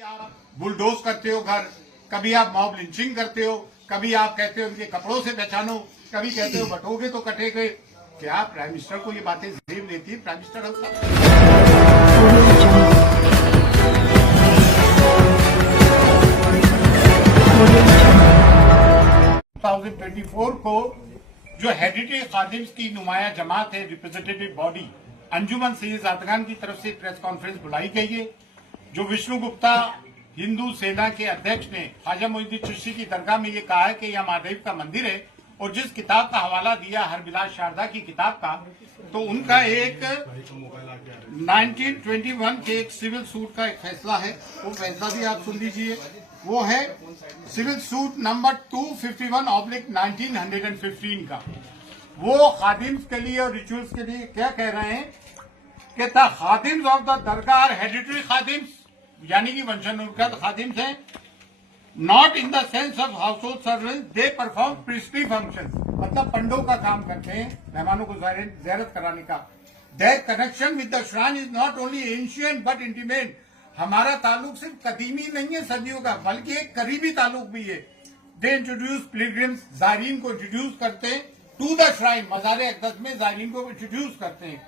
कभी आप बुलडोज करते हो घर, कभी आप मॉब लिंचिंग करते हो, कभी आप कहते हो उनके कपड़ों से पहचानो, कभी कहते हो बटोगे तो कटेगे। क्या प्राइम मिनिस्टर को ये बातें जेब लेती है? प्राइम मिनिस्टर $2024 को जो हेरिटेज खादिम्स की नुमाया जमात है, रिप्रेजेंटेटिव बॉडी अंजुमन सैयद ज़ादगान की तरफ से प्रेस कॉन्फ्रेंस बुलाई गई है। जो विष्णु गुप्ता हिंदू सेना के अध्यक्ष ने ख्वाजा मोइनुद्दीन चिश्ती की दरगाह में ये कहा है कि यह महादेव का मंदिर है, और जिस किताब का हवाला दिया हरबिलास शारदा की किताब का, तो उनका एक 1921 के एक सिविल सूट का एक फैसला है, वो फैसला भी आप सुन लीजिए। वो है सिविल सूट नंबर 251/1915 का। वो खादिम्स के लिए और रिचुअल्स के लिए क्या कह रहे हैं कि the khadims of the dargah are hereditary khadims, यानी कि वंशानुगत खादिम्स हैं, not in the sense of household servant, they perform priestly function, मतलब पंडों का काम करते हैं, मेहमानों को ज़ियारत कराने का। There connection with the shrine is not only ancient but intimate, हमारा ताल्लुक सिर्फ कदीमी नहीं है सदियों का, बल्कि एक करीबी ताल्लुक भी है। दे इंट्रोड्यूस पिलग्रिम्स, ज़ायरीन को इंट्रोड्यूस करते हैं टू द श्राइन, मज़ार अक़दस में ज़ायरीन को इंट्रोड्यूस करते हैं।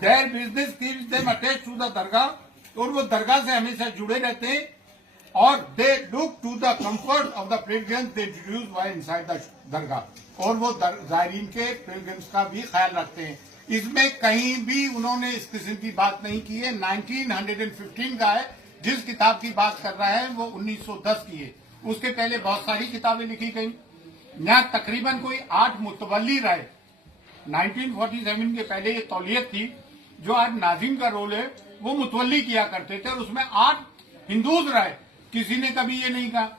Their business keeps them attached to the dargah, और वो दरगाह से हमेशा जुड़े रहते हैं। और they look to the comfort of the pilgrims they introduce while inside the dargah, और वो ज़ायरीन के पिलग्रिम्स का भी ख्याल रखते हैं। इसमें कहीं भी उन्होंने इस किस्म की बात नहीं की है। 1915 का है, जिस किताब की बात कर रहा है वो 1910 की है। उसके पहले बहुत सारी किताबें लिखी गई। यहाँ तकरीबन कोई 8 मुतवल्ली रहे। 1947 के पहले ये तौलियत थी, जो आज नाजिम का रोल है वो मुतवल्ली किया करते थे, और उसमें 8 हिंदूज रहे। किसी ने कभी ये नहीं कहा।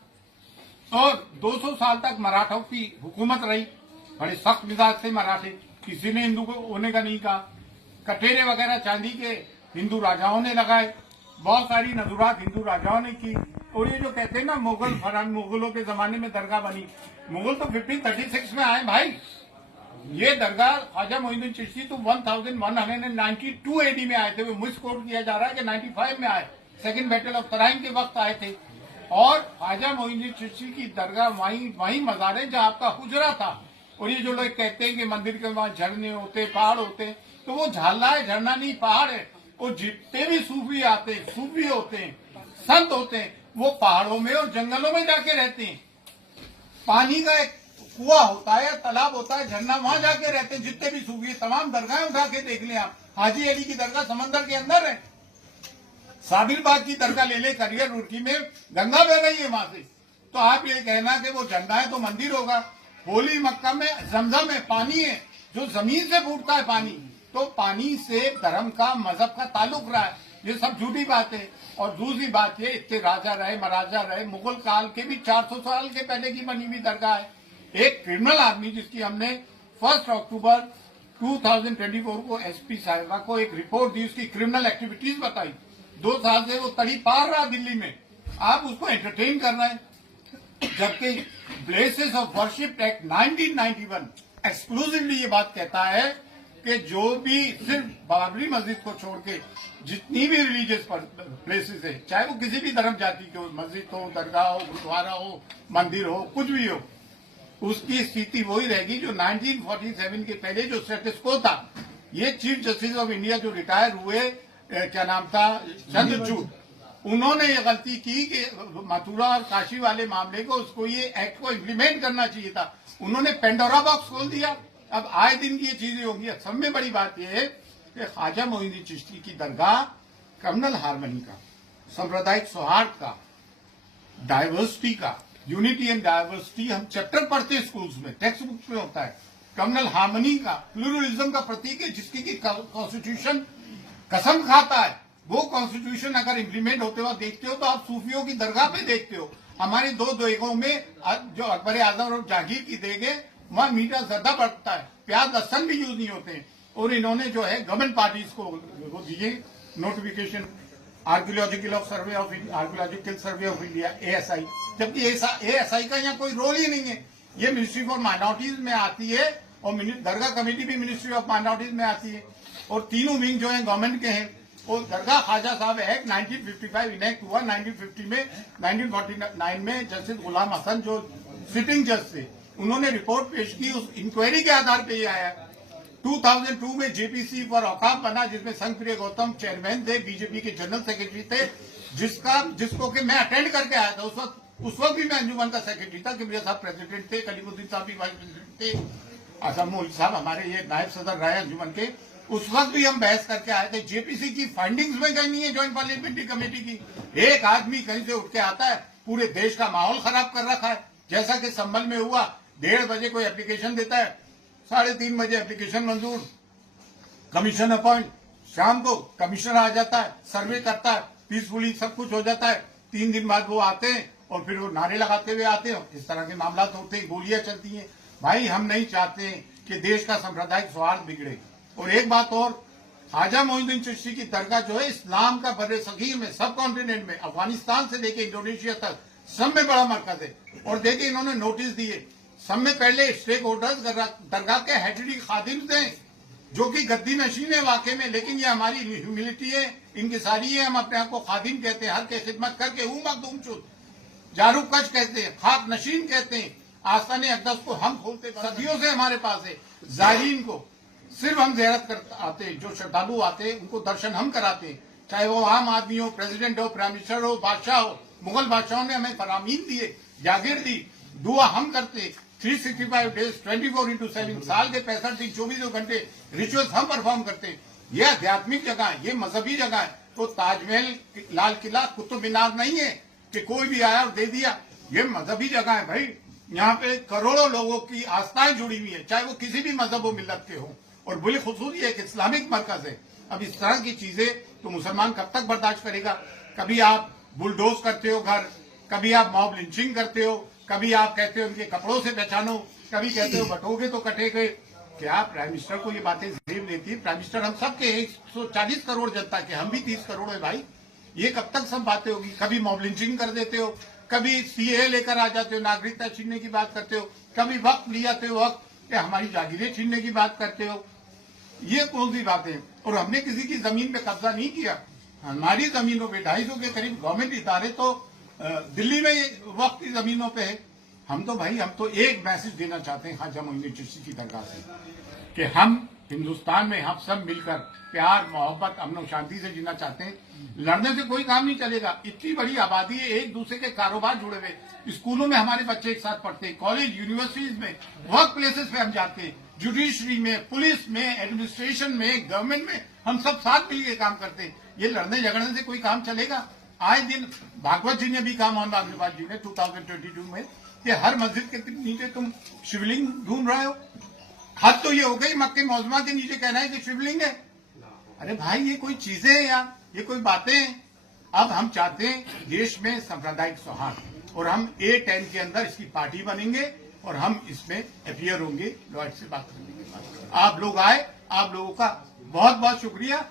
और 200 साल तक मराठों की हुकूमत रही, बड़े सख्त मिजाज थे मराठे, किसी ने हिंदू को होने का नहीं कहा। कटेरे वगैरह चांदी के हिंदू राजाओं ने लगाए, बहुत सारी नजुरात हिंदू राजाओं ने की। और ये जो कहते हैं ना मुगलों के जमाने में दरगाह बनी, मुगल तो 1536 में आए भाई। ये दरगाह ख्वाजा मोइनुद्दीन चिश्ती तो 1192 AD में आए थे। वो मिस कोट किया जा रहा है कि 95 में आए, सेकंड बैटल ऑफ तराइन के वक्त आए थे। और ख्वाजा मोइनुद्दीन चिश्ती की दरगाह वहीं मज़ार है जहाँ आपका हुजरा था। और ये जो लोग कहते हैं कि मंदिर के वहां झरने होते, पहाड़ होते, तो वो झाला है, झरना नहीं पहाड़ है। वो जितने भी सूफी आते हैं, सूफी होते हैं, संत होते हैं, वो पहाड़ों में और जंगलों में जाके रहते हैं। पानी का एक कुआं होता है, तालाब होता है, झरना, वहां जाके रहते हैं। जितने भी सूफी, तमाम दरगाहें उठा के देख लें आप। हाजी अली की दरगाह समंदर के अंदर है। साबिर बाग की दरगाह ले ले करियर, रुड़की में गंगा बह रही है वहां से। तो आप ये कहना कि वो झंडा है तो मंदिर होगा। होली मक्का में जमजम है, पानी है जो जमीन से फूटता है पानी, तो पानी से धर्म का, मजहब का ताल्लुक रहा है। ये सब झूठी बात है। और दूसरी बात ये, इतने राजा रहे, महाराजा रहे, मुगल काल के भी 400 साल के पहले की बनी हुई दरगाह है। एक क्रिमिनल आदमी जिसकी हमने 1 अक्टूबर 2024 को SP साहिबा को एक रिपोर्ट दी, उसकी क्रिमिनल एक्टिविटीज बताई। 2 साल से वो तड़ी पार रहा दिल्ली में, आप उसको एंटरटेन कर रहे हैं। जबकि places of worship act 1991 exclusively ये बात कहता है कि जो भी सिर्फ बाबरी मस्जिद को छोड़ के जितनी भी रिलीजियस प्लेसेस है, चाहे वो किसी भी धर्म जाति के हो, मस्जिद हो, दरगाह हो, गुरुद्वारा हो, मंदिर हो, कुछ भी हो, उसकी स्थिति वही रहेगी जो 1947 के पहले जो स्टेटस को था। ये चीफ जस्टिस ऑफ इंडिया जो रिटायर हुए, क्या नाम था, चंद्रचूड़, उन्होंने ये गलती की कि मथुरा और काशी वाले मामले को, उसको ये एक्ट को इम्प्लीमेंट करना चाहिए था। उन्होंने पेंडोरा बॉक्स खोल दिया। अब आए दिन की ये चीजें होंगी। सब में बड़ी बात यह है कि ख्वाजा मोइनुद्दीन चिश्ती की दरगाह कम्युनल हार्मनी का, सांप्रदायिक सौहार्द का, डाइवर्सिटी का, यूनिटी एंड डाइवर्सिटी हम चैप्टर पढ़ते हैं स्कूल्स में, टेक्स्ट बुक्स में होता है। कम्युनल हार्मनी का, प्लूरलिज्म का प्रतीक है, जिसकी की कॉन्स्टिट्यूशन कसम खाता है। वो कॉन्स्टिट्यूशन अगर इम्प्लीमेंट होते हुए देखते हो तो आप सूफियों की दरगाह पे देखते हो। हमारे 2 देगों में जो अकबर आजम और जहांगीर की देग है, वहां मीठा ज्यादा बढ़ता है, प्याज लहसन भी यूज नहीं होते हैं। और इन्होंने जो है गवर्नमेंट पार्टीज को वो दिए notification, archaeological survey of India ASI, जबकि ASI का यहाँ कोई रोल ही नहीं है। ये मिनिस्ट्री फॉर माइनॉरिटीज में आती है, और दरगाह कमेटी भी मिनिस्ट्री ऑफ माइनॉरिटीज में आती है। और तीनों विंग जो है गवर्नमेंट के हैं। वो दरगाह ख्वाजा साहब एक्ट 1955 इनेक्ट हुआ 1950 में। 1949 में जस्टिस गुलाम हसन जो सिटिंग जज थे, उन्होंने रिपोर्ट पेश की, उस इंक्वायरी के आधार पर ये आया। 2002 में जेपीसी फॉर औकाफ बना, जिसमें संघप्रिय गौतम चेयरमैन थे, बीजेपी के जनरल सेक्रेटरी थे, जिसको कि मैं अटेंड करके आया था। उस वक्त भी मैं अंजुमन का सेक्रेटरी था, किबरिया साहब प्रेसिडेंट थे, कलीमुद्दीन साहब भी वाइस प्रेसिडेंट थे, असम मुल्क साहब हमारे ये नायब सदर रहे अंजुमन के। उस वक्त भी हम बहस करके आए थे। जेपीसी की फाइंडिंग्स में कहीं नहीं है ज्वाइंट पार्लियामेंट्री कमेटी की। एक आदमी कहीं से उठ के आता है, पूरे देश का माहौल खराब कर रखा है। जैसा कि संभल में हुआ, 1:30 बजे कोई एप्लीकेशन देता है, 3:30 बजे एप्लीकेशन मंजूर, कमीशन अपॉइंट, शाम को कमिश्नर आ जाता है, सर्वे करता है, पीसफुली सब कुछ हो जाता है। 3 दिन बाद वो आते हैं और फिर वो नारे लगाते हुए आते हैं। इस तरह के मामला होते हैं, गोलियां चलती हैं। भाई हम नहीं चाहते कि देश का सांप्रदायिक सौहार्द बिगड़े। और एक बात और, ख्वाजा मोइनुद्दीन चिश्ती की दरगाह जो है इस्लाम का बर्रे सगीर में, सब कॉन्टिनेंट में, अफगानिस्तान से लेके इंडोनेशिया तक सब में बड़ा मरकज है। और देखिए इन्होंने नोटिस दिए, सब में पहले स्टेक होल्डर्स दरगाह के हेडरी खादिम्स हैं, जो कि गद्दी नशीन है वाकई में, लेकिन ये हमारी ह्यूमिलिटी है, इनकी सारी है। हम अपने आप को खादिम कहते हैं, हर के खिदमत करके हूं मखदूम शुद, जारू कश कहते हैं, खाक नशीन कहते हैं। आस्ताने अक़दस को हम खोलते, सदियों से हमारे पास है। ज़ायरीन को सिर्फ हम ज़ियारत कर आते हैं, जो श्रद्धालु आते हैं उनको दर्शन हम कराते हैं, चाहे वो आम आदमी हो, प्रेसिडेंट हो, प्राइम मिनिस्टर हो, बादशाह हो। मुगल बादशाहों ने हमें फरामीन दिए, जागीर दी, दुआ हम करते। 365 डेज 24/7 साल के 65 दिन 24 घंटे रिचुअल्स हम परफॉर्म करते हैं। ये आध्यात्मिक जगह है, ये मजहबी जगह है। तो ताजमहल, लाल किला, कुतुब मीनार नहीं है कि कोई भी आया और दे दिया। ये मजहबी जगह है भाई, यहाँ पे करोड़ों लोगों की आस्थाएं जुड़ी हुई है, चाहे वो किसी भी मजहब व मिल्लत के हो। और बिलखुसूस ये एक इस्लामिक मरकज है। अब इस तरह की चीजें तो मुसलमान कब तक बर्दाश्त करेगा? कभी आप बुलडोज करते हो घर, कभी आप मॉब लिंचिंग करते हो, कभी आप कहते हो उनके कपड़ों से पहचानो, कभी कहते हो बटोगे तो कटे गए। क्या प्राइम मिनिस्टर को ये बातें जेब देती है? प्राइम मिनिस्टर हम सब के 140 करोड़ जनता के, हम भी 30 करोड़ है भाई। ये कब तक सब बातें होगी? कभी मॉब लिंचिंग कर देते हो, कभी सीए लेकर आ जाते हो, नागरिकता छीनने की बात करते हो, कभी वक्त ले जाते हो, वक्त हमारी जागीरें छीनने की बात करते हो। ये कौन सी बातें? और हमने किसी की जमीन पे कब्जा नहीं किया। हमारी जमीनों पे 250 के करीब गवर्नमेंट इदारे तो दिल्ली में वक्त की जमीनों पे है। हम तो एक मैसेज देना चाहते हैं ख्वाजा मोइनुद्दीन चिश्ती की दरगाह से कि हम हिंदुस्तान में हम सब मिलकर प्यार, मोहब्बत, अमन और शांति से जीना चाहते हैं। लड़ने से कोई काम नहीं चलेगा। इतनी बड़ी आबादी है, एक दूसरे के कारोबार जुड़े हुए। स्कूलों में हमारे बच्चे एक साथ पढ़ते हैं, कॉलेज, यूनिवर्सिटीज में, वर्क प्लेसेस पे हम जाते हैं, जुडिशरी में, पुलिस में, एडमिनिस्ट्रेशन में, गवर्नमेंट में, हम सब साथ मिलकर काम करते हैं। ये लड़ने झगड़ने से कोई काम चलेगा? आए दिन भागवत जी ने भी कहा, मोहन भागवत जी ने 2022 में, कि हर मस्जिद के नीचे तुम शिवलिंग ढूंढ रहे हो। हद तो ये हो गई, मक्के मौजमा के नीचे कहना है कि शिवलिंग है। अरे भाई ये कोई चीजें हैं यार, ये कोई बातें हैं? अब हम चाहते हैं देश में सांप्रदायिक सौहार्द, और हम A10 के अंदर इसकी पार्टी बनेंगे और हम इसमें अपियर होंगे। लॉर्ड से बात करने के बाद आप लोग आए, आप लोगों का बहुत बहुत शुक्रिया,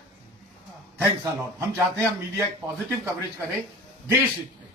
थैंक्स अ लॉट। हम चाहते हैं हम मीडिया एक पॉजिटिव कवरेज करे देश हित में।